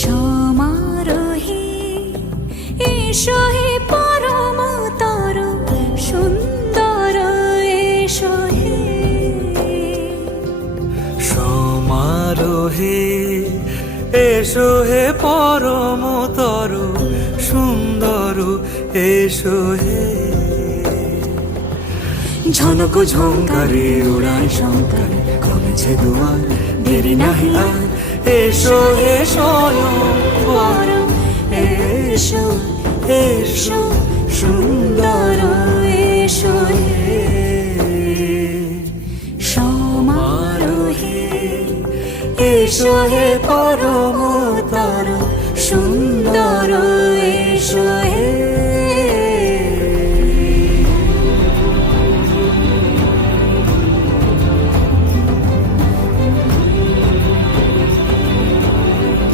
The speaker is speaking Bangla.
সমারোহে এসো হে পরমতর সুন্দর এসো হে। সমারোহে এসো হে পরমতর সুন্দর এসো হে। ঝনক ঝঙ্কারে উড়ায় শঙ্কার কমেছে দুয়ার দেরি নাহি আর। এসো হে স্বয়ং পরম এসো এসো সুন্দর এসো হে। সমারোহে এসো হে পরম